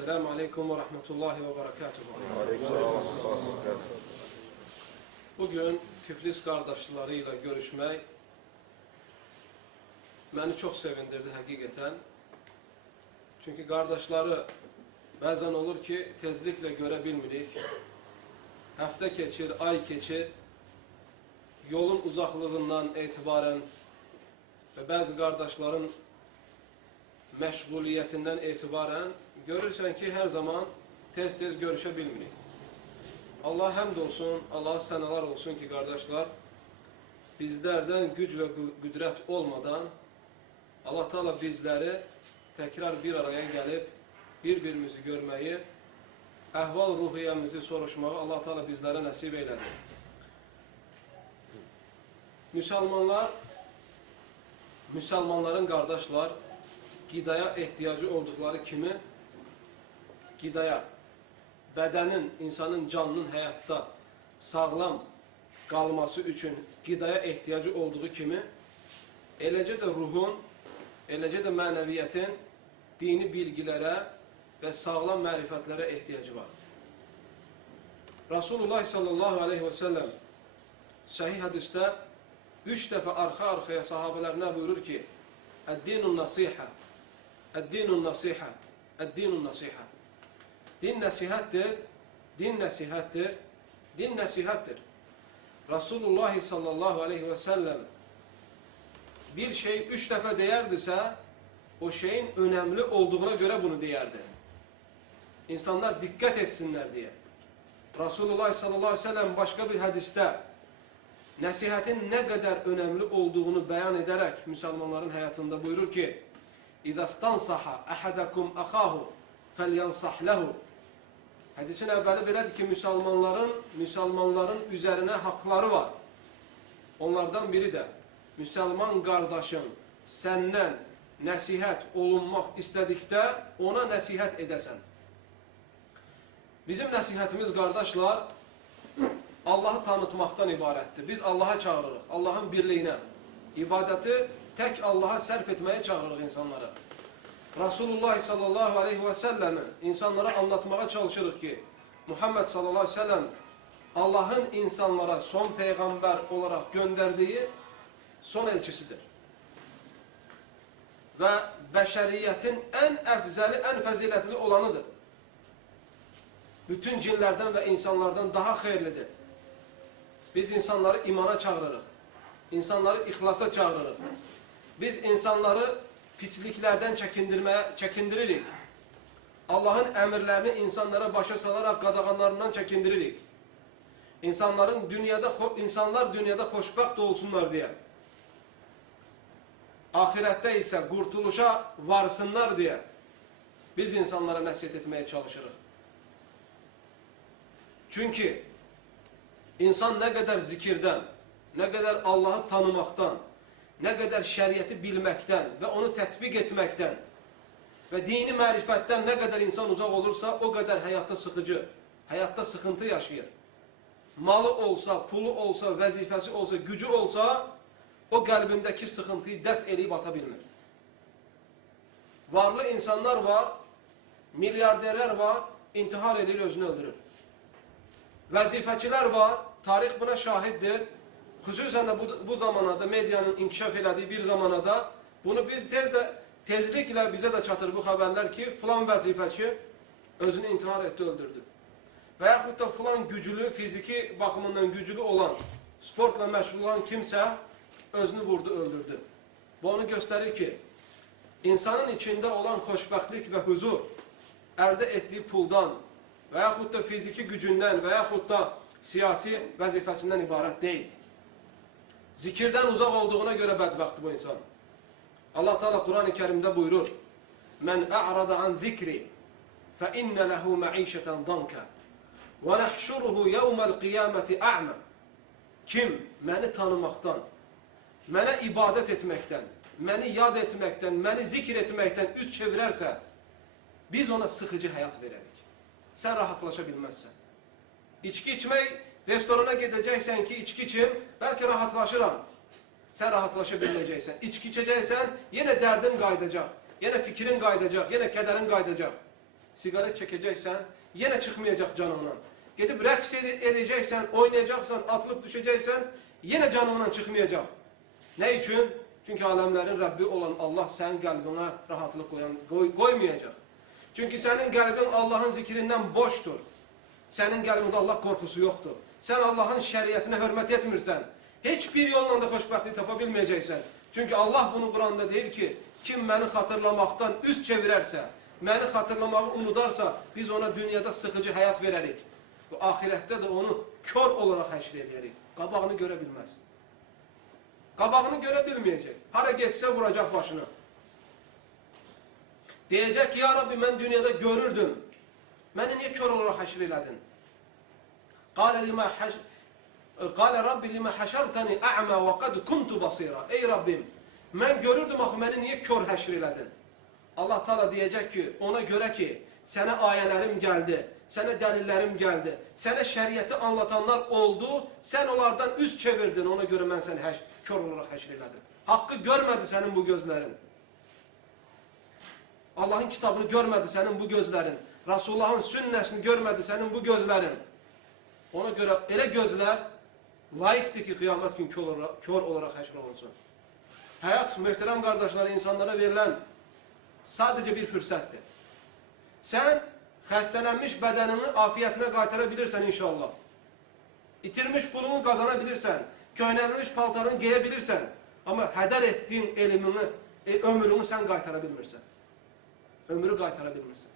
Esselamu Aleyküm ve Rahmetullahi ve Berekatuhu. Bugün Tiflis kardeşleriyle görüşmek beni çok sevindirdi hakikaten. Çünkü kardeşleri bazen olur ki tezlikle görebilmirik. Hafta geçir, ay geçir. Yolun uzaklığından itibaren ve bazı kardeşlerin meşguliyetinden itibaren görürsen ki her zaman tez görüşebilmirik. Allah hamdolsun, Allah'a senalar olsun ki kardeşler, bizlerden güc ve güdret olmadan Allah Teala bizleri tekrar bir araya gelip birbirimizi görmeyi, ehval ruhiyemizi soruşmağı Allah Teala bizlere nasip eyledi. Müslümanların kardeşler gıdaya ihtiyacı oldukları kimi, gıdaya, bedenin, insanın canının hayatta sağlam kalması için gıdaya ihtiyacı olduğu kimi, eləcə de ruhun, eləcə de maneviyetin dini bilgilere ve sağlam marifetlere ihtiyacı var. Resulullah sallallahu aleyhi ve sellem sahih hadiste 3 defa arka arkaya sahabelerine buyurur ki "Eddinun nasiha, eddinun nasiha, eddinun nasiha." Din nasihattir, din nasihattir, din nasihattir. Resulullah sallallahu aleyhi ve sellem bir şey 3 defa deyerdiyse o şeyin önemli olduğuna göre bunu deyerdi. İnsanlar dikkat etsinler diye. Resulullah sallallahu aleyhi ve sellem başka bir hadiste nasihatin ne kadar önemli olduğunu beyan ederek Müslümanların hayatında buyurur ki اِذَا اسْتَنْصَحَ اَحَدَكُمْ اَخَاهُ فَلْيَنْصَحْ لَهُ. Hadisin evveli belədir ki Müslümanların üzerine hakları var. Onlardan biri de Müslüman kardeşin senden nasihat olunmak istedikte ona nasihat edesen. Bizim nasihatimiz kardeşler Allah'ı tanıtmaktan ibarettir. Biz Allah'a çağırırız. Allah'ın birliğine. İbadeti tek Allah'a sarf etmeye çağırırız insanları. Resulullah sallallahu aleyhi ve sellem'i insanlara anlatmaya çalışırız ki Muhammed sallallahu aleyhi ve sellem Allah'ın insanlara son peygamber olarak gönderdiği son elçisidir. Ve beşeriyetin en efzeli, en faziletli olanıdır. Bütün cinlerden ve insanlardan daha hayırlıdır. Biz insanları imana çağırırız. İnsanları ihlasa çağırırız. Biz insanları pisliklerden çekindiririk. Allah'ın emirlerini insanlara başa salarak qadağanlarından çekindiririk. İnsanlar dünyada xoşbəxt olsunlar diye. Ahirette ise kurtuluşa varsınlar diye biz insanlara nasihat etmeye çalışırız. Çünkü insan ne kadar zikirden, ne kadar Allah'ı tanımaktan, ne kadar şeriatı bilmekten ve onu tetbik etmekten ve dini marifetten ne kadar insan uzak olursa o kadar hayatta sıkıcı, hayatta sıkıntı yaşayır. Malı olsa, pulu olsa, vazifesi olsa, gücü olsa o kalbindeki sıkıntıyı def eleyip atabilmir. Varlı insanlar var, milyarderler var, intihar edir, özünü öldürür. Vazifeciler var, tarih buna şahittir. Xüsusən də bu zamanada medyanın inkişaf elədiyi bir zamanada bunu biz tezliklə bizə də çatır bu xəbərlər ki, filan vəzifəçi özünü intihar etdi, öldürdü. Və yaxud da filan güclü, fiziki baxımından güclü olan, sportla məşğul olan kimsə özünü vurdu, öldürdü. Bu onu göstərir ki, insanın içində olan xoşbəxtlik və huzur əldə etdiyi puldan və yaxud da fiziki gücündən və yaxud da siyasi vəzifəsindən ibarət deyil. Zikirden uzak olduğuna göre bedbaxtdır bu insan. Allah Teala Kur'an-ı Kerim'de buyurur: "Men a'rada an zikri fe inne lehu ma'işeten danka ve nahşuruhu yevmel kıyameti a'ma." Kim beni tanımaktan, bana ibadet etmekten, beni yad etmekten, beni zikir etmekten üst çevirerse biz ona sıkıcı hayat vererik. Sen rahatlaşabilmezsen. İçki içmek, restorana gideceksen ki içki için, belki rahatlaşıram. Sen rahatlaşabileceksen. İçki içeceksen yine derdin kaydacak. Yine fikrin kaydacak. Yine kederin kaydacak. sigaret çekeceksen yine çıkmayacak canından. Gidip raks edeceksen, oynayacaksan, atılıp düşeceksen yine canından çıkmayacak. Ne için? Çünkü alemlerin Rabbi olan Allah senin kalbine rahatlık koymayacak. Çünkü senin kalbin Allah'ın zikrinden boştur. Senin kalbinde Allah korkusu yoktur. Sen Allah'ın şeriatine hürmet etmirsen, hiçbir yolla da xoşbəxtlik tapabilmeyeceksen. Çünkü Allah bunu Kur'an'da deyir ki, kim beni hatırlamaktan üst çevirerse, beni hatırlamağı unudarsa, biz ona dünyada sıkıcı hayat vererik. Bu ahirette de onu kör olarak həşr ederiz. Qabağını görebilmez. Qabağını görebilmeyecek. Hara geçse vuracak başını. Diyecek ki, ya Rabbi ben dünyada görürdüm. Beni niye kör olarak həşr elədin? Qale Rabbi lima haşartani a'ma ve kad kuntu basira. Ey Rabbim, ben görürdüm axı beni niye kör həşr elədin? Allah Teala diyecek ki, ona göre ki, sana ayelerim geldi, sana delillerim geldi, sana şeriatı anlatanlar oldu, sen onlardan üst çevirdin, ona göre ben seni kör olarak həşr elədim. Hakkı görmedi senin bu gözlerin. Allah'ın kitabını görmedi senin bu gözlerin. Resulullah'ın sünnesini görmedi senin bu gözlerin. Ona göre ele gözler layıktır ki kıyamet gün kör olarak həşr olunsun. Hayat, muhterem kardeşler, insanlara verilen sadece bir fırsatdır. Sen xəstələnmiş bedenini afiyetine qaytarabilirsen inşallah. İtirmiş pulunu kazanabilirsen, köynəlmiş paltarını giyebilirsen, ama hədər ettiğin elimini, ömrünü sen qaytarabilmirsən. Ömrü qaytarabilmirsən.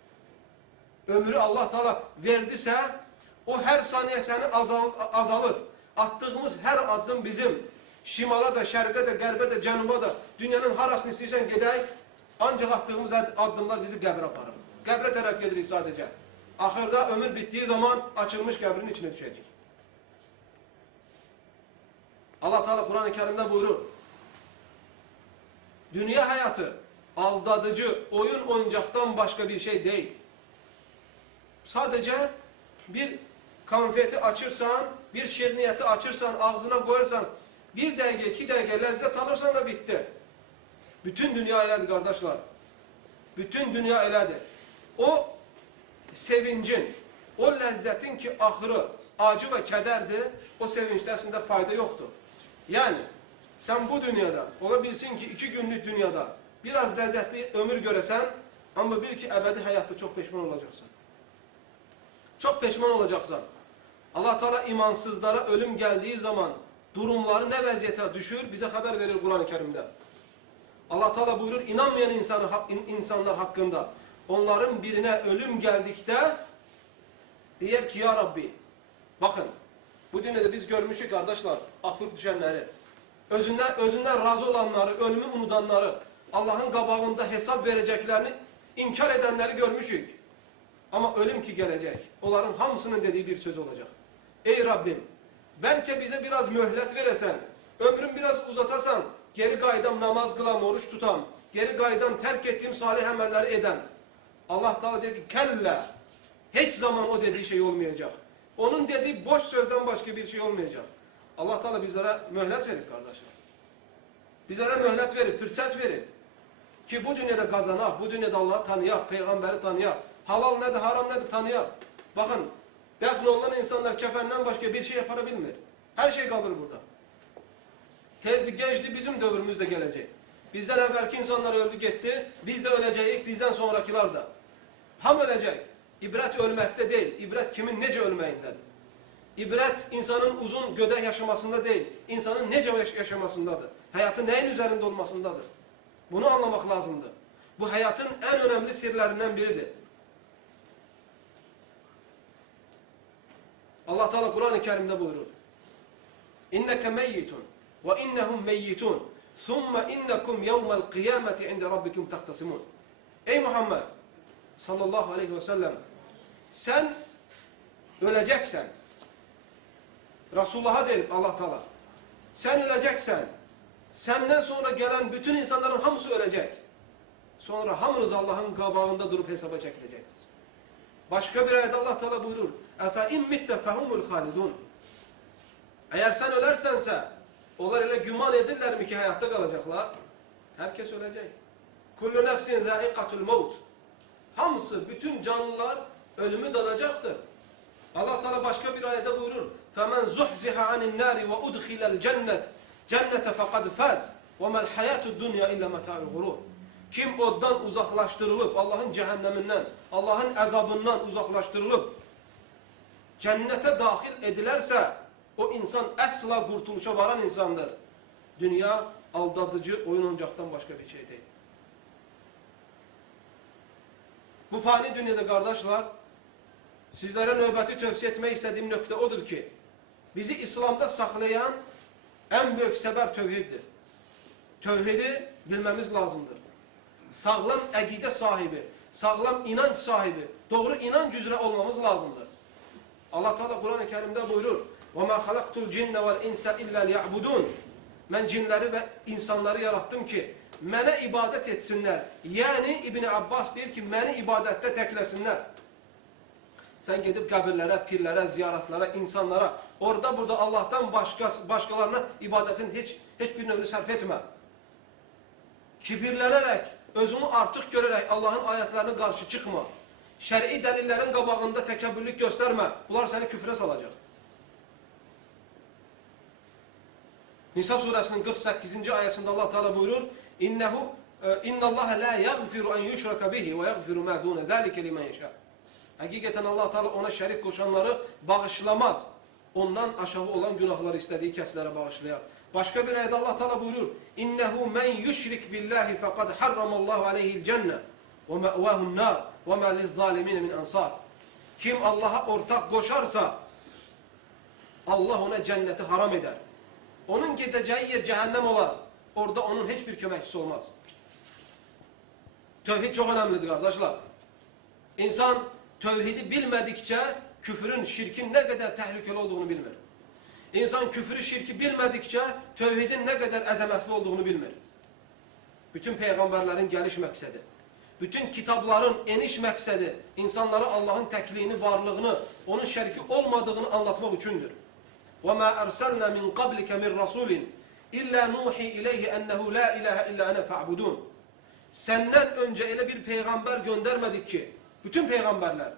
Ömrü Allah Teala verdiyse, o her saniye seni azalır. Attığımız her adım bizim, şimala da, şərqə də, qərbə də, cənuba da, dünyanın harasını istəyirsən gedək, ancaq attığımız adımlar bizi qəbrə aparır. Qəbrə tərəf gedirik sadece. Ahırda ömür bittiği zaman açılmış qəbrin içine düşəcək. Allah Teala Kur'an-ı Kerim'de buyurur. Dünya hayatı aldatıcı, oyun oyuncaktan başka bir şey değil. Sadece bir konfeti açırsan, bir şirniyeti açırsan, ağzına koyarsan, bir dəqiqə, 2 dəqiqə lezzet alırsan da bitti. Bütün dünya elədir kardeşler. Bütün dünya elədir. O sevincin, o lezzetin ki ahırı acı ve kederdir, o sevinçte aslında fayda yoktur. Yani sen bu dünyada, olabilsin ki 2 günlük dünyada biraz lezzetli ömür göresen, ama bil ki ebedi hayatta çok pişman olacaksın. Çok pişman olacaksın. Allah Teala imansızlara ölüm geldiği zaman durumları ne vaziyete düşür bize haber verir Kur'an-ı Kerim'de. Allah Teala buyurur, inanmayan insanlar hakkında onların birine ölüm geldikte diyer ki ya Rabbi, bakın bu dünyada biz görmüşük kardeşler, atılıp düşenleri, özünden razı olanları, ölümü unutanları, Allah'ın qabağında hesap vereceklerini inkar edenleri görmüşük. Ama ölüm ki gelecek, onların hamısının dediği bir söz olacak. Ey Rabbim, belki bize biraz mühlet veresen, ömrüm biraz uzatasan, geri qaydam namaz kılam, oruç tutam, geri qaydam terk ettiğim salih amelleri eden. Allah Teala der ki kelle, hiç zaman o dediği şey olmayacak. Onun dediği boş sözden başka bir şey olmayacak. Allah Teala bizlere mühlet verir kardeşler. Bizlere mühlet verir, fırsat verir. Ki bu dünyada kazanak, bu dünyada Allah'ı tanıyak, peygamberi tanıyak, halal nedir, haram nedir tanıyak. Bakın, defne olan insanlar kefenden başka bir şey yapabilmir. Her şey kalır burada. Tezli, gençli bizim dövrümüzde gelecek. Bizden evvelki insanlar öldü gitti, biz de öleceğiz, bizden sonrakiler da. Ham ölecek. İbret ölmekte değil, ibret kimin nece ölmeyindedir. İbret insanın uzun göde yaşamasında değil, insanın nece yaşamasındadır. Hayatın neyin üzerinde olmasındadır. Bunu anlamak lazımdır. Bu hayatın en önemli sirlerinden biridir. Allah Teala Kur'an-ı Kerim'de buyurur. İnneke meyyitun ve innehum meyyitun. Thumma innekum yevmel kıyameti inde rabbikum tahtasimun. Ey Muhammed sallallahu aleyhi ve sellem, sen öleceksen, Resulullah'a der Allah Teala, sen öleceksen, senden sonra gelen bütün insanların hamısı ölecek. Sonra hamınız Allah'ın kabağında durup hesaba çekileceksiniz. Başka bir ayette Allah Teala buyurur. Efe in mitte fehumul halidun. Eğer sen ölersense, onlar öyle güman edirler mi ki hayatta kalacaklar? Herkes ölecek. Kullu nefsin zâikatul mevt. Hamısı, bütün canlılar ölümü tadacaktır. Allah Teala başka bir ayette buyurur. فَمَنْ زُحْزِحَ عَنِ النَّارِ وَاُدْخِلَ الْجَنَّةِ cennete فَقَدْ فَازْ وَمَا الْحَيَاتُ الدُّنْيَا اِلَّا مَتَاعُ الْغُرُورِ. Kim oddan uzaklaştırılıp, Allah'ın cehenneminden, Allah'ın azabından uzaklaştırılıp, cennete dahil edilerse, o insan asla kurtuluşa varan insandır. Dünya aldatıcı oyun oyuncaktan başka bir şey değil. Bu fani dünyada kardeşler, sizlere növbəti tövsiye etmek istediğim nokta odur ki, bizi İslam'da saklayan en büyük sebep tövhiddir. Tövhidi bilmemiz lazımdır. Sağlam əqidə sahibi, sağlam inanç sahibi, doğru inanç üzere olmamız lazımdır. Allah Teala Kur'an-ı Kerim'de buyurur: وَمَا خَلَقْتُ الْجِنَّ وَالْاِنْسَ اِلَّا لِيَعْبُدُونَ. Ben cinleri ve insanları yarattım ki mənə ibadet etsinler. Yani İbn Abbas deyir ki, məni ibadette teklesinler. Sen gidip kabirlere, pirlere, ziyaretlere, insanlara, orada burada Allah'tan başkalarına ibadetin hiçbir növünü sərf etme. Kibirlenerek, özünü artık görerek Allah'ın ayetlerine karşı çıkma. Şer'i delillerin qabağında tekebbürlük gösterme. Bunlar seni küfre salacak. Nisa suresinin 48. ayetinde Allah Teala buyurur: İnnallaha la yaghfiru en yushraka bihi ve yaghfiru ma dun zalika limen yasha. Hakikaten Allah Teala ona şerik koşanları bağışlamaz. Ondan aşağı olan günahları istediği kesilere bağışlayar. Başka bir ayette Allah Teala buyurur: İnnehu men yushrik billahi faqad harramallahu aleyhi'l cennet ve ma'vahu'n nar ve ma lizzalimin min ansar. Kim Allah'a ortak koşarsa Allah ona cenneti haram eder. Onun gideceği yer cehennem olar. Orada onun hiçbir kömekçisi olmaz. Tevhid çok önemlidir kardeşler. İnsan tevhidi bilmedikçe küfürün, şirkin ne kadar tehlikeli olduğunu bilmir. İnsan küfürü, şirki bilmedikçe tevhidin ne kadar azametli olduğunu bilmir. Bütün peygamberlerin geliş məqsədi, bütün kitapların eniş məqsədi insanlara Allah'ın tekliğini, varlığını, onun şeriki olmadığını anlatmak üçündür. وَمَا أَرْسَلْنَا مِنْ قَبْلِكَ مِنْ رَسُولٍ إِلَّا نُوحِي إِلَيْهِ أَنَّهُ لَا إِلَٰهَ إِلَّا أَنَا فَاعْبُدُونَ. Senden önce öyle bir peygamber göndermedik ki, bütün peygamberler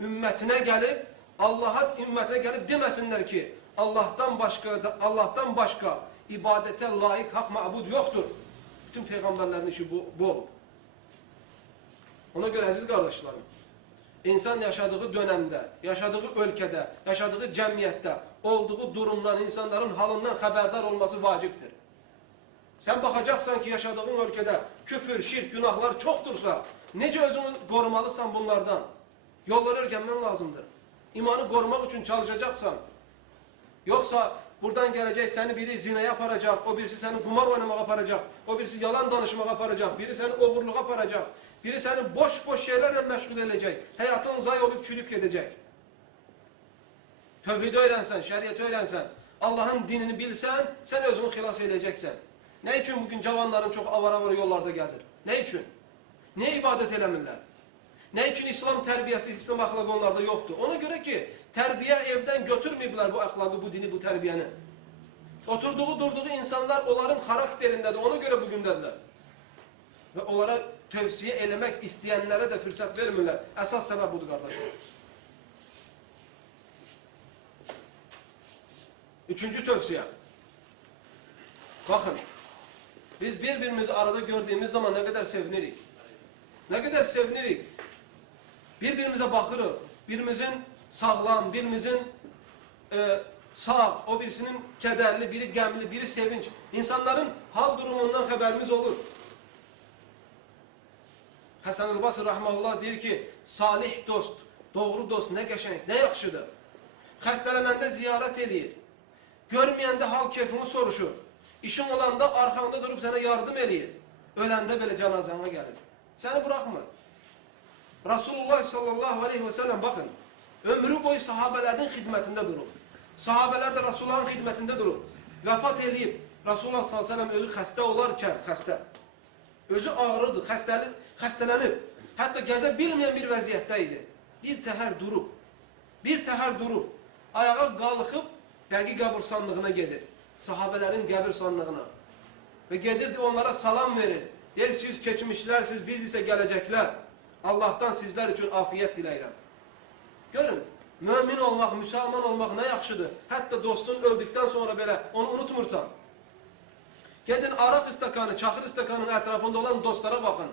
ümmetine gelip, Allah'a ümmetine gelip demesinler ki, Allah'tan başka ibadete layık hak mabud yoktur. Bütün peygamberlerin işi bu olur. Ona göre aziz kardeşlerim, insan yaşadığı dönemde, yaşadığı ülkede, yaşadığı cemiyette, olduğu durumdan, insanların halından haberdar olması vaciptir. Sen bakacaksan ki yaşadığın ülkede küfür, şirk, günahlar çoktursa, nece özünü korumalısan bunlardan? Yolları öğrenmen lazımdır. İmanı korumak için çalışacaksan, yoksa buradan gelecek seni biri zinaya aparacak, o birisi seni kumar oynamaya aparacak, o birisi yalan danışmaya aparacak, biri seni oğurluğa aparacak, biri seni boş şeylerle meşgul edecek, hayatın zayi olup çürüp gidecek. Tevhidi öğrensen, şeriatı öğrensen, Allah'ın dinini bilsen, sen özünü xilas edeceksen. Ne için bugün cavanların çok avara yollarda gezir? Ne için? Ne ibadet eləmirlər? Ne için İslam terbiyesi, İslam ahlakı onlarda yoktu? Ona göre ki terbiye evden götürmeyipler bu ahlakı, bu dini, bu terbiyeni. Durduğu insanlar onların karakterinde de ona göre bugün dediler. Ve onlara tövsiye eləmək isteyenlere de fırsat vermirlər. Esas sebep budur kardeşler. Üçüncü tövsiye. Bakın. Biz birbirimizi arada gördüğümüz zaman ne kadar sevinirik. Ne kadar sevinirik. Birbirimize bakırıq. Birimizin sağlam, birimizin sağ, o birisinin kederli, biri gemli, biri sevinç. İnsanların hal durumundan haberimiz olur. Hasan-ül Basri rahmetullah deyir ki, salih dost, doğru dost ne qəşəng, ne yaxşıdır. Xəstələnəndə ziyaret eləyir. Görməyəndə hal keyfini soruşur. İşin olanda arkanda durup sana yardım eləyir. Öləndə belə cənazana gəlir. Səni bırakmır. Resulullah sallallahu aleyhi ve sellem bakın, ömrü boyu sahabelerin hizmetinde durur. Sahabeler de Resulullah'ın hizmetinde durur. Vefat eləyib, Resulullah sallallahu aleyhi ve sellem özü xəstə olarkən, özü ağrıdır, xəstələnib, hətta gəzə bilməyən bir vəziyyətdə idi. Bir təhər durub, ayağa qalxıb, Bəqi qəbirstanlığına gedir. Sahabelerin qəbirstanlığına. Ve gedirdi onlara salam verir. Der siz keçmişlərsiniz, biz ise gelecekler. Allah'tan sizler üçün afiyet diləyirəm. Görün, mümin olmaq, müsəlman olmaq nə yaxşıdır. Hətta dostun öldükdən sonra belə onu unutmursan. Gedin araq istakanı, çaxır istakanının ətrafında olan dostlara baxın.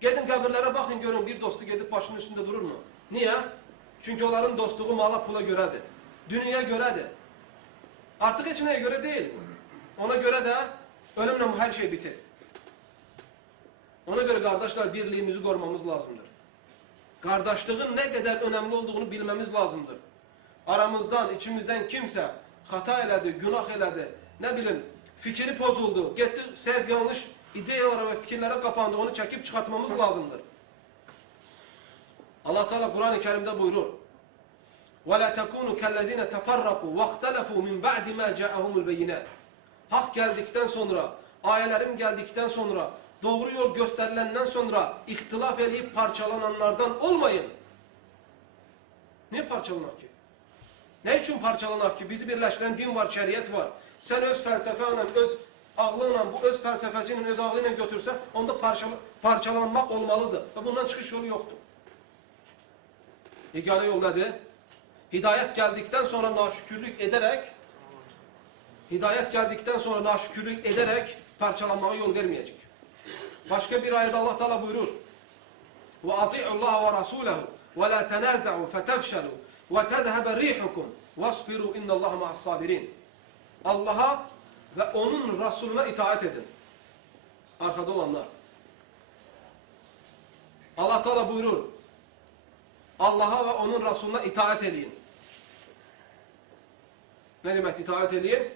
Gedin qəbirlərə baxın, görün bir dostu gedib başının üstündə dururmu? Niyə? Çünki onların dostluğu mala pula görədir. Dünyaya görədir. Artıq heç nəyə görə deyil. Ona görə də ölümlə hər şey bitir. Ona görə qardaşlar birliyimizi qorumamız lazımdır. Qardaşlığın nə qədər önəmli olduğunu bilməmiz lazımdır. Aramızdan, içimizdən kimsə xata elədi, günah elədi, nə bilim, fikri pozuldu, getdi, səhv yanlış ideyalara və fikirlərə qapandı, onu çəkib çıxartmamız lazımdır. Allah Teala Kur'an-ı Kerim'de buyurur. وَلَا تَكُونُوا كَالَّذ۪ينَ تَفَرَّقُوا وَاخْتَلَفُوا مِنْ بَعْدِ مَا جَاءَهُمُ الْبَيِّنَاتِ Hak geldikten sonra, ayelerim geldikten sonra, doğru yol gösterilenden sonra ihtilaf edip parçalananlardan olmayın. Niye parçalanak ki? Ne için parçalanak ki? Bizi birleştiren din var, şeriat var. Sen öz felsefenle, öz ağlınla, bu öz felsefesinin, öz ağlıyla götürse, onda parçalanmak olmalıdır. Ve bundan çıkış yolu yoktur. Yegane yol nedir? Hidayet geldikten sonra naşükürlük ederek, parçalanmaya yol vermeyecek. Başka bir ayette Allah Teala buyurur. وَاَطِعُوا اللّٰهَ وَرَسُولَهُ وَلَا تَنَازَعُوا فَتَفْشَلُوا وَتَذْهَبَ رِيحُكُمْ وَاصْبِرُوا اِنَّ اللّٰهَ مَعَ الصَّابِرِينَ Allah'a ve onun Resulüne itaat edin. Arkada olanlar. Allah Teala buyurur. Allah'a ve onun Resulüne itaat edin. Ne demek itaat edin?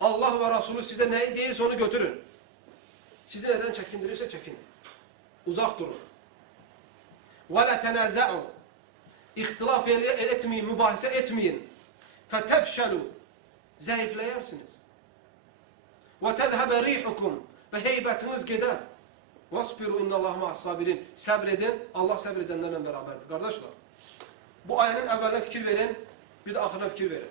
Allah ve Resulü size neyi değilse onu götürün. Sizi neden çekindirirse çekinin. Uzak durun. وَلَا تَنَازَعُوا İhtilaf etmeyin, mübahise etmeyin. فَتَفْشَلُوا Zayıflayarsınız. وَتَذْهَبَ رِيحُكُمْ Ve heybetiniz gider. وَاسْبِرُوا اِنَّ اللّٰهَ مَعَ الصَّابِرِينَ Sabredin, Allah sabredenlerle beraberdir. Kardeşler, bu ayenin evveline fikir verin, bir de ahirine fikir verin.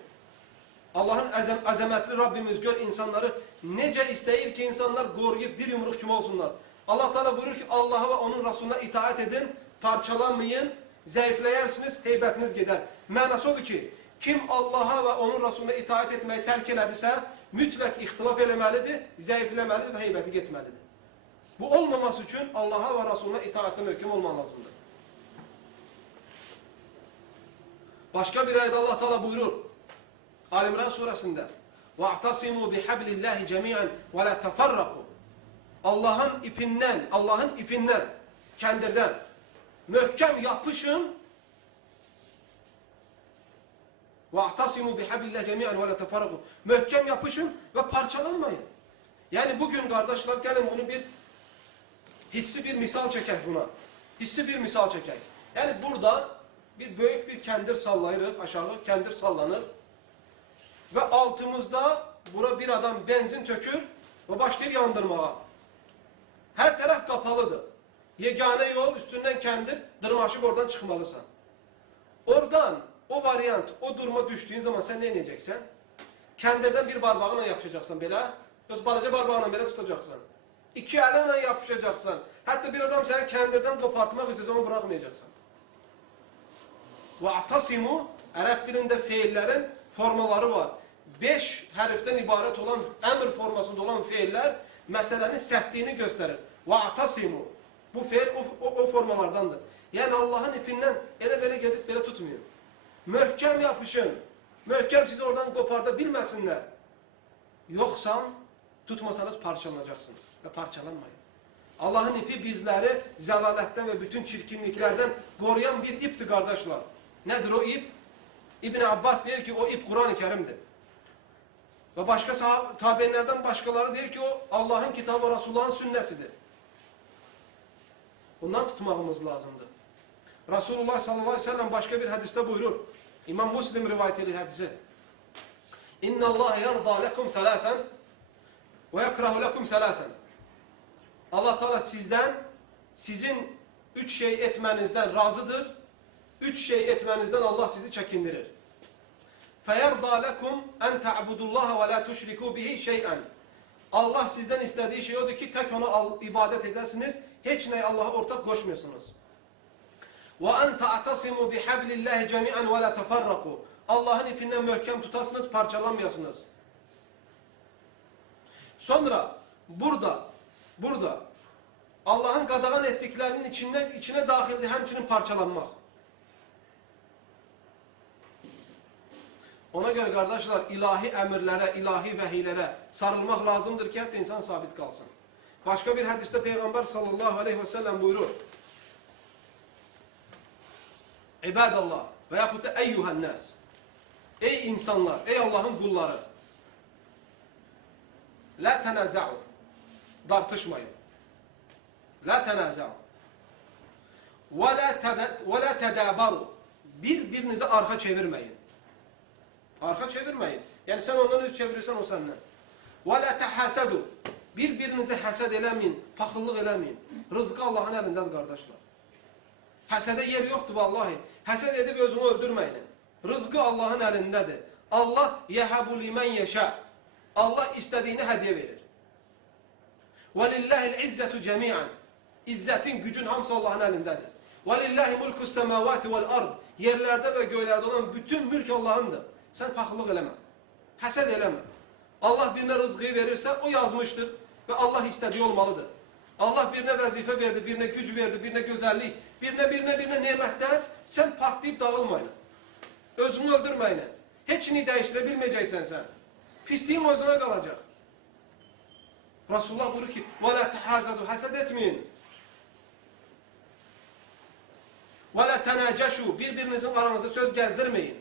Allah'ın azametli Rabbimiz gör insanları nece isteyir ki insanlar koruyup bir yumruk kim olsunlar. Allah Teala buyurur ki Allah'a ve onun Resulüne itaat edin, parçalanmayın, zayıflayarsınız, heybetiniz gider. Mənası odur ki, kim Allah'a ve onun Resulüne itaat etmeyi terk elədisə, mütləq ixtilaf eləməlidir, zayıfləməlidir ve heybəti getməlidir. Bu olmaması için Allah'a ve Resulüne itaatli möhkəm olman lazımdır. Başka bir ayette Allah Teala buyurur. Ali-İmran suresinde وَاَعْتَصِمُوا بِحَبْلِ اللّٰهِ جَمِيعًا وَلَا تَفَرَّقُوا Allah'ın ipinden, kendirden möhkem yapışın. وَاَعْتَصِمُوا بِحَبْلِ اللّٰهِ جَمِيعًا وَلَا تَفَرَّقُوا Möhkem yapışın ve parçalanmayın. Yani bugün kardeşler gelin bunu bir hissi bir misal çekek buna. Hissi bir misal çekek. Yani burada bir büyük bir kendir sallayırız aşağı, kendir sallanır. Ve altımızda bura bir adam benzin tökür ve başlar yandırmaya. Her taraf kapalıdır. Yegane yol üstünden kendir, dırmaşıp oradan çıkmalısın. Oradan o varyant, o duruma düştüğün zaman sen ne ineceksin? Kendirden bir barbağına yapışacaksın böyle. Öz balaca barbağına böyle tutacaksın. İki elinle yapışacaksın. Hatta bir adam seni kendirden kopartmak istese onu bırakmayacaksın. وَاَعْتَصِمُوا Arap dilinde fiillerin formaları var. 5 hərfdən ibarət olan, əmr formasında olan fiiller məsələnin səhtliyini göstərir. وَاَعْتَصِمُوا Bu fiil o formalardandır. Yəni Allah'ın ipindən elə belə gedib belə tutmuyor. Möhkəm yapışın. Möhkəm sizi oradan qoparda bilməsinlər. Yoxsa tutmasanız parçalanacaksınız. Ve parçalanmayın. Allah'ın ipi bizləri zəlalətdən ve bütün çirkinliklərdən qoruyan bir iptir kardeşler. Nedir o ip? İbn Abbas der ki o ip Kur'an-ı Kerim'dir. Ve başka tabiinlerden başkaları der ki o Allah'ın kitabı Resulullah'ın sünnesidir. Bundan tutmamız lazımdır. Resulullah sallallahu aleyhi ve sellem başka bir hadiste buyurur. İmam Müslim rivayet edilir hadisi. İnna Allah yarda lekum thalathan ve yekrahu lekum thalathan. Allah Teala sizin 3 şey etmenizden razıdır. 3 şey etmenizden Allah sizi çekindirir. فَيَرْضَى لَكُمْ اَنْ تَعْبُدُوا اللّٰهَ وَلَا تُشْرِكُوا بِهِ شَيْئًا Allah sizden istediği şey odur ki tek ona ibadet edersiniz. Hiç neye Allah'a ortak koşmuyorsunuz. وَاَنْ تَعْتَصِمُوا بِحَبْلِ اللّٰهِ جَمِيعًا وَلَا تَفَرَّقُوا Allah'ın ipinden mühkem tutasınız, parçalanmayasınız. Sonra burada Allah'ın qadağan etdiklərinin içine dahildir həmçinin parçalanmaq. Ona göre kardeşler ilahi emirlere, ilahi vehilere sarılmak lazımdır ki hatta insan sabit kalsın. Başka bir hadiste Peygamber sallallahu aleyhi ve sellem buyurur. İbadallah veyahut da eyyuhannas. Ey insanlar, ey Allah'ın kulları. La tenaza'u. Tartışmayın. La tenaza'u. Ve la tedabaru. Birbirinize arka çevirmeyin. Arka çevirmeyin. Yani sen ondan yüz çevirirsen o senden. وَلَا تَحَسَدُوا Birbirinize həsəd eləməyin, paxıllıq eləməyin. Rızqı Allah'ın əlindedir kardeşler. Həsədə yer yoxdur vallahi. Həsəd edib özünü öldürməyin. Rızqı Allah'ın əlindedir. Allah يَهَبُ لِمَنْ يَشَاء Allah istediğini hediye verir. وَلِلَّهِ الْعِزَّةُ جَمِيعًا İzzetin, gücün hamısı Allah'ın əlindedir. وَلِلَّهِ مُلْكُ السَّمَاوَاتِ وَالْأَرْضِ Yerlerde ve göylerde olan bütün mülk Allah'ındır. Sen paxıllıq eləmə. Həsəd eləmə. Allah birine rızkıyı verirse o yazmıştır ve Allah istediği olmalıdır. Allah birine vazife verdi, birine güc verdi, birine güzellik, birine nimetler. Sen partlayıp dağılmayın. Özünü öldürmeyin. Hiçini değiştirebilmeyeceksen sen. Pisliğin özüne kalacak. Resulullah buyuruyor ki وَلَا تَحَازَدُوا Həsəd etmeyin. وَلَا تَنَاجَشُوا Birbirinizin aranızda söz gezdirmeyin.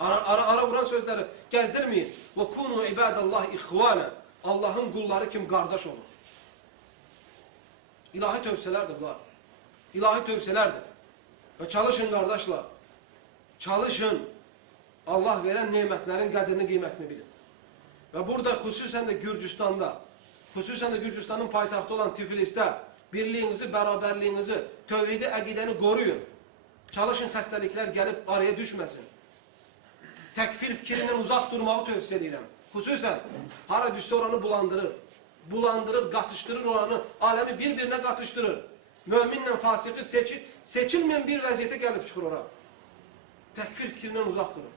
Ara vuran sözleri gezdirmeyin. وَكُونُوا عِبَادَ اللّٰهِ اِخْوَانًا Allah'ın kulları kim kardeş olur. İlahi tövsiyelerdir bunlar. İlahi tövsiyelerdir. Ve çalışın kardeşler. Çalışın. Allah veren nimetlerin kadrini kıymetini bilin. Ve burada hususen de Gürcistan'ın payitahtı olan Tiflis'te birliğinizi, beraberliğinizi, tevhidi, akideni koruyun. Çalışın hastalıklar gelip araya düşmesin. Tekfir fikrinden uzak durmağı tövsiye edirəm. Xüsusən, hara düşsə oranı bulandırır, qatışdırır oranı, aləmi bir-birinə qatışdırır. Möminlə fasiki seçilməyən bir vəziyyətə gəlib çıxır ora. Tekfir fikrindən uzak durur.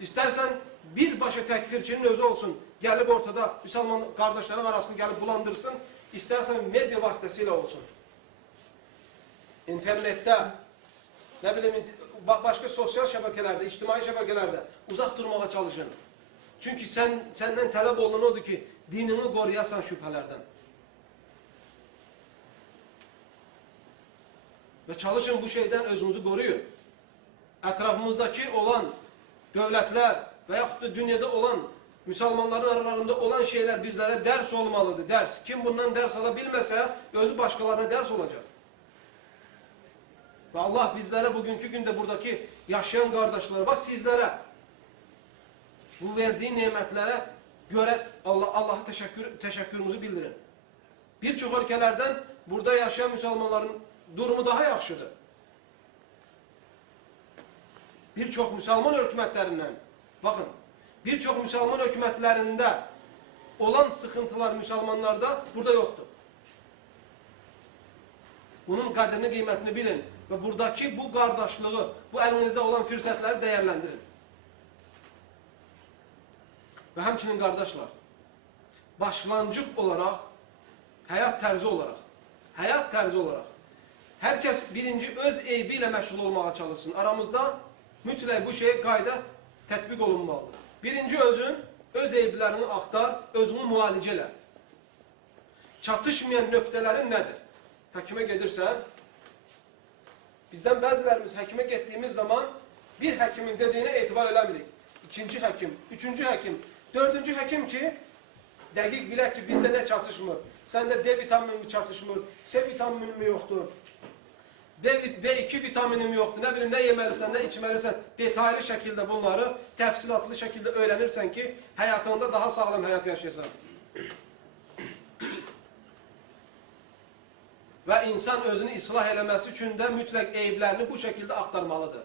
İstersen birbaşa tekfirçinin özü olsun, gelip ortada Müslüman kardeşlerin arasını gelip bulandırsın, istersen medya vasıtasıyla olsun. İnternette, ne bileyim, başka sosyal şebekelerde, içtimai şebekelerde uzak durmaya çalışın. Çünkü senden talep olunan odur ki dinini koruyasan şüphelerden. Ve çalışın bu şeyden özünüzü koruyun. Etrafımızdaki olan devletler veyahut da dünyada olan Müslümanların aralarında olan şeyler bizlere ders olmalıdır. Ders. Kim bundan ders alabilmese özü başkalarına ders olacak. Ve Allah bizlere bugünkü günde buradaki yaşayan kardeşlere, bak sizlere bu verdiği nimetlere göre Allah'a teşekkürümüzü bildirin. Birçok ülkelerden burada yaşayan Müslümanların durumu daha yaxşıdır. Birçok Müslüman hükümetlerinden, bakın, birçok Müslüman hükümetlerinde olan sıkıntılar Müslümanlarda burada yoktur. Bunun kadrini, kıymetini bilin ve buradaki bu kardeşliği, bu elinizde olan fırsatları değerlendirin. Ve hemçinin kardeşler, başlangıç olarak, hayat terzi olarak, herkes birinci öz eybiyle meşgul olmaya çalışsın. Aramızda mütləq bu şey qayda tətbiq olunmalıdır. Birinci öz eyblərini axtar, özünü müalicə elə. Çatışmayan nöqtələrin nədir? Həkimə gedirsən, bizdən bəzilərimiz həkimə getdiyimiz zaman bir həkimin dediyinə etibar eləmirik. İkinci həkim, üçüncü həkim, dördüncü həkim ki, dəqiq bilək ki, bizdə nə çatışmır? Səndə D vitamini mi çatışmır? C vitamini mi yoxdur? B2 vitaminim yoktu. Ne bileyim ne yemelisən, ne içmelisən. Detaylı şekilde bunları təfsilatlı şekilde öğrenirsen ki hayatında daha sağlam hayat yaşayasan. Ve insan özünü ıslah eləməsi üçün də mütləq eyiblərini bu şekilde aktarmalıdır.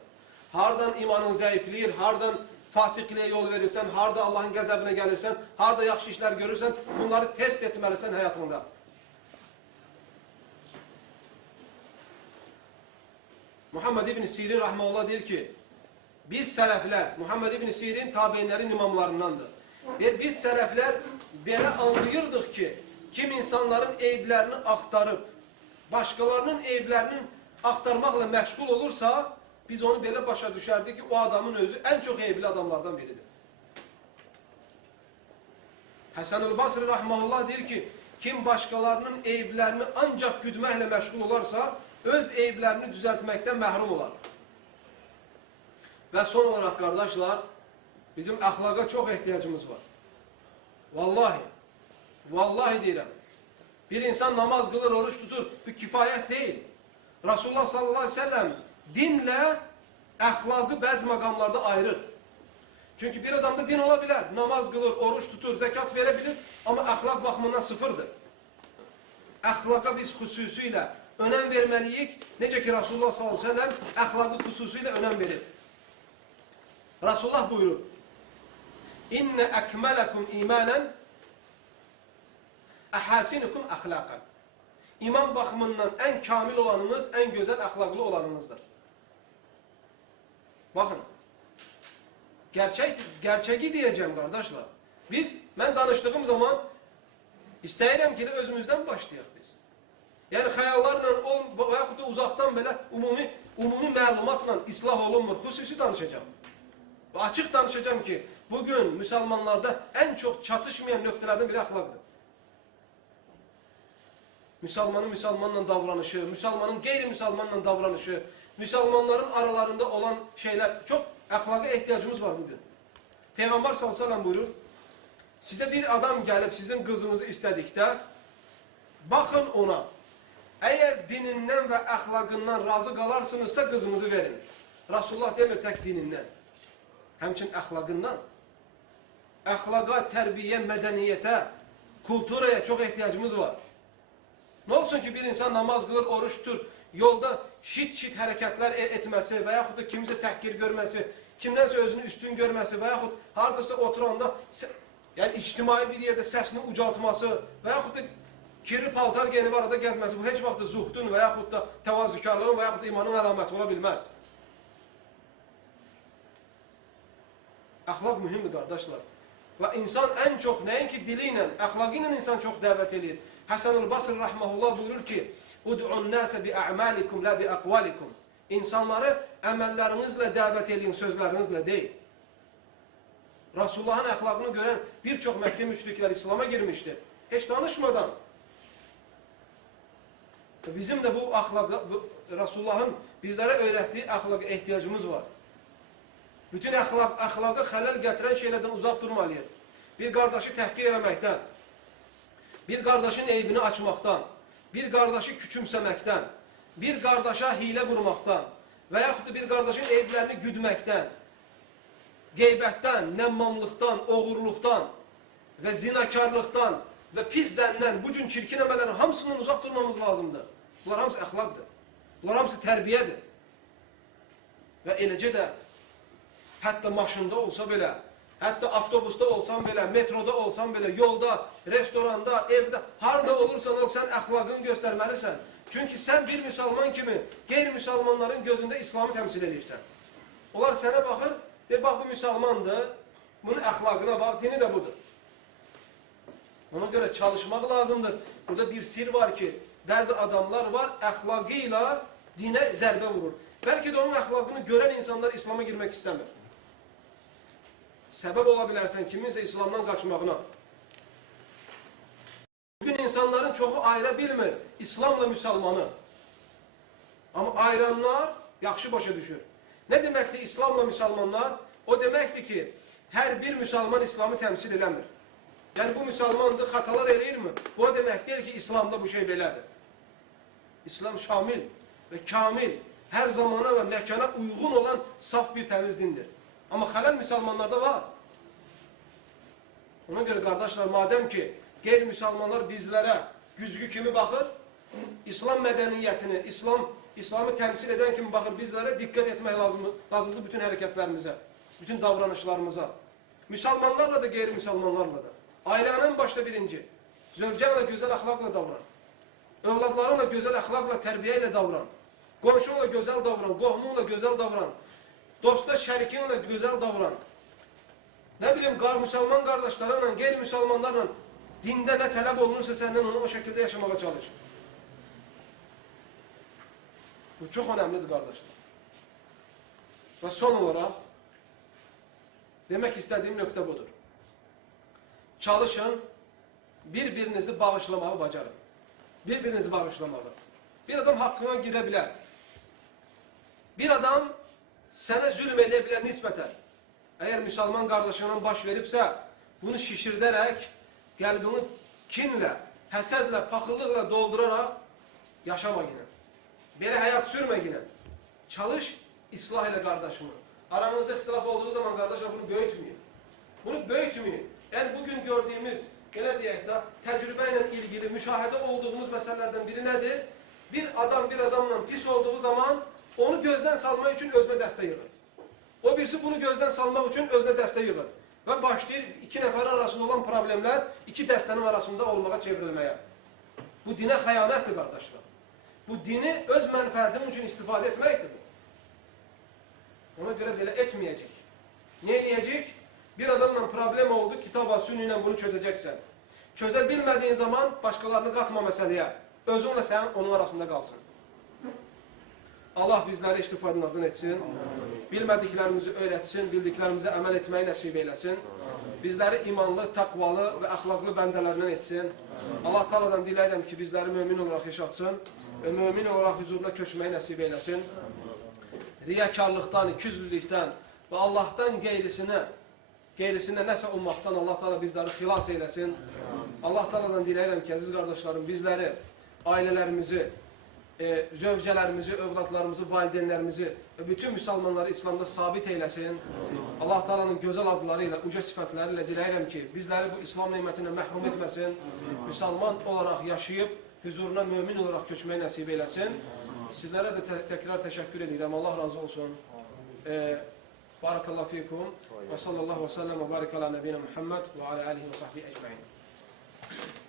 Hardan imanın zəifləyir, hardan fasikliğe yol verirsen, harda Allah'ın qəzəbinə gəlirsən, harda yaxşı işler görürsən, bunları test etmelisən hayatında. Muhammed İbn Sirin rahmeullah deyir ki, biz sələflər, Muhammed İbn Sirin tabeinlərin imamlarındandır. Biz sələflər belə anlayırdıq ki, kim insanların eyblərini axtarıb, başqalarının eyblərini axtarmaqla məşğul olursa, biz onu belə başa düşərdik ki, o adamın özü ən çox eybli adamlardan biridir. Həsən-ül Basri rahmeullah deyir ki, kim başqalarının eyblərini ancaq güdməklə məşğul olarsa, öz eyblərini düzəltməkdən məhrum olar. Və son olaraq, qardaşlar, bizim əxlaqa çox ehtiyacımız var. Vallahi deyirəm, bir insan namaz qılır, oruç tutur, bu kifayət deyil. Rasulullah sallallahu aleyhi ve sellem dinlə əxlaqı bəzi məqamlarda ayırır. Çünki bir adamda din ola bilər, namaz qılır, oruç tutur, zəkat verə bilir, amma əxlaq baxımından sıfırdır. Əxlaqa biz xüsusilə önəm verməliyik, necə ki Rasulullah sallallahu aleyhi ve sellem əxlaqı xüsusilə önəm verir. Rasulullah buyurur, İnne ekmelekum imanen ehasinukum ahlakan. İman baxımından ən kamil olanınız, ən gözəl əxlaqlı olanınızdır. Baxın, gerçeği diyeceğim kardeşler. Ben danıştığım zaman istəyirəm ki, özümüzdən başlayaq biz. Yəni, xəyallarla, və yaxud da uzaqdan belə umumi məlumatla islah olunmur. Xüsusi danışacağım. Və açıq danışacağım ki, bugün müsəlmanlarda ən çox çatışmayan nöqtələrdən biri əxlaqdır. Müsəlmanın müsəlmanla davranışı, müsəlmanın qeyri-müsəlmanla davranışı, müsəlmanların aralarında olan şeylər, çox əxlaqa ehtiyacımız var bugün. Peyğəmbər s.ə.v buyurur, sizə bir adam gəlib sizin qızınızı istədikdə, baxın ona, əgər dinindən və əxlaqından razı qalarsınızsa qızınızı verin. Rasulullah demir tək dinindən, həmçin əxlaqından. Əxlaqa, tərbiyə, mədəniyyətə, kulturaya çox ehtiyacımız var. Nə olsun ki, bir insan namaz qılır, oruç tutur, yolda şit hərəkətlər etməsi və yaxud da kimisi təhqir görməsi, kimdənsə özünü üstün görməsi və yaxud haradasa oturanda yəni ictimai bir yerdə səsini ucaltması və yaxud da kirli paltar geyinib arada gəzməsi, bu heç vaxt da zuhdun və yaxud da təvazükarlığın və yaxud da imanın əlaməti ola bilməz. Əxlaq mühümdür, qardaşlar. Və insan ən çox nəinki dili ilə, əxlaqı ilə insan çox dəvət edir. Həsən-ül Basri rahmehullah buyurur ki, Ud'un nəsə bi'a'malikum la bi'aqvalikum. İnsanları əməllərinizlə dəvət edin, sözlərinizlə deyil. Rasulullahın əxlaqını görən bir çox Məkkə müşriklər İslam'a girmişdir. Heç danışmadan. Bizim də bu Rasulullahın bizlərə öyrətdiyi əxlaqa ehtiyacımız var. Bütün əxlaqa xələl gətirən şeylərdən uzaq durmalıyıq. Bir qardaşı təhqir eləməkdən, bir qardaşın eybini açmaqdan, bir qardaşı küçümsəməkdən, bir qardaşa hilə qurmaqdan və yaxud da bir qardaşın eyblərini güdməkdən, qeybətdən, nəmmamlıqdan, oğurluqdan və zinakarlıqdan və pis dəndən, bu cür çirkin əməllərin hamısından uzaq durmamız lazımdır. Bunlar hamısı əxlaqdır. Bunlar hamısı tərbiyədir. Və eləcə də hətta maşında olsa belə, hətta avtobusda olsan belə, metroda olsan belə, yolda, restoranda, evdə, harada olursan ol, sən əxlaqını göstərməlisən. Çünki sən bir müsəlman kimi qeyri-müsəlmanların gözündə İslamı təmsil edirsən. Onlar sənə baxır, bax bu müsəlmandır, bunun əxlaqına bax, dini də budur. Ona görə çalışmaq lazımdır. Burada bir sir var ki, bəzi adamlar var, əxlaqı ilə dinə zərbə vurur. Bəlkə də onun əxlaqını görən insanlar İslam'a girmək istəmir. Səbəb ola bilərsən kiminsə İslamdan qaçmağına. Bugün insanların çoxu ayıra bilmir İslamla müsəlmanı. Amma ayıranlar yaxşı başa düşür. Nə deməkdir İslamla müsəlmanlar? O deməkdir ki, hər bir müsəlman İslamı təmsil eləmir. Yəni bu müsəlmandır, xatalar eləyirmi? Bu o demək deyil ki, İslamda bu şey belədir. İslam şamil və kamil, hər zamana və məkana uyğun olan saf bir təmiz dindir. Amma xələl müsəlmanlarda var. Ona görə qardaşlar, madəm ki, qeyri-müsəlmanlar bizlərə güzgü kimi baxır, İslam mədəniyyətini, İslamı təmsil edən kimi baxır, bizlərə diqqət etmək lazımdır bütün hərəkətlərimizə, bütün davranışlarımıza. Müsəlmanlarla da, qeyri-müsəlmanlarla da. Ailənin başda birinci, zövcənlə gözəl əxlaqla davran. Övladlarınla gözəl əxlaqla, tərbiyə ilə davran. Qonşunla gözəl davran, qohumunla gözəl davran, dostla, şərikinlə gözəl davran. Nə bilim, müsəlman qardaşlarla, qeyri-müsəlmanlarla dində nə tələb olunursa səndən onu o şəkildə yaşamağa çalış. Bu çox önəmlidir, qardaşlar. Və son olaraq, demək istədiyim nöqtə budur. Çalışın, bir-birinizi bağışlamağı bacarın. Bir-birinizi bağışlamağı. Bir adam haqqına girə bilər. Bir adam sənə zülm edə bilər nisbətən. Əgər müsəlman qardaşına baş veribsə, bunu şişirdərək, qəlbini kinlə, həsədlə, paxıllıqla dolduraraq yaşama yine. Belə həyat sürmə yine. Çalış, islah ilə qardaşını. Aranızda ixtilaf olduğu zaman qardaşlar bunu böyütməyin. Bunu böyütməyin. Yəni bugün gördüyümüz, elə deyək də, təcrübə ilə ilgili müşahidə olduğumuz məsələlərdən biri nədir? Bir adam bir adamla pis olduğu zaman onu gözdən salmaq üçün özünə dəstək yığır. O birisi bunu gözdən salmaq üçün özünə dəstək yığır. Və başlayır iki nəfər arasında olan problemlər iki dəstənin arasında olmağa çevrilməyə. Bu dinə xəyanətdir, qardaşlar. Bu dini öz mənfəətin üçün istifadə etməkdir. Ona görə belə etməyəcək. Ne edəcək? Bir adamla problem oldu, kitaba, sünni ilə bunu çözəcəksən. Çözə bilmədiyin zaman başqalarını qatma məsələyə. Özünlə sən onun arasında qalsın. Allah bizləri iştifadından etsin. Bilmədiklərimizi öyrətsin, bildiklərimizi əməl etməyi nəsib eyləsin. Bizləri imanlı, taqvalı və əxlaqlı bəndələrindən etsin. Allah Taala'dan diləyirəm ki, bizləri mömin olaraq yaşatsın və mömin olaraq huzuruna köçməyi nəsib eyləsin. Riyakarlıqdan, ikiyüzlülükdən və Allahdan qeyrisində nəsə olmaqdan Allah Taala bizləri xilas eyləsin. Allah Taala'dan diləyirəm ki, əziz qardaşlarım, bizləri, ailələrimizi, zövcələrimizi, övladlarımızı, valideynlərimizi və bütün müsəlmanları İslamda sabit eyləsin. Allah Taala'nın gözəl adları ilə, uca sifətləri ilə diləyirəm ki, bizləri bu İslam nemətindən məhrum etməsin. Müsəlman olaraq yaşayıb, huzuruna mömin olaraq köçməyi nəsib eyləsin. Sizlərə də təkrar təşəkkür edirəm. Allah razı olsun. Barakallahu fikum və sallallahu və səlləm və barik ala nəbiyyə Muhammed və ala alihi və sahbihi ecmaîn.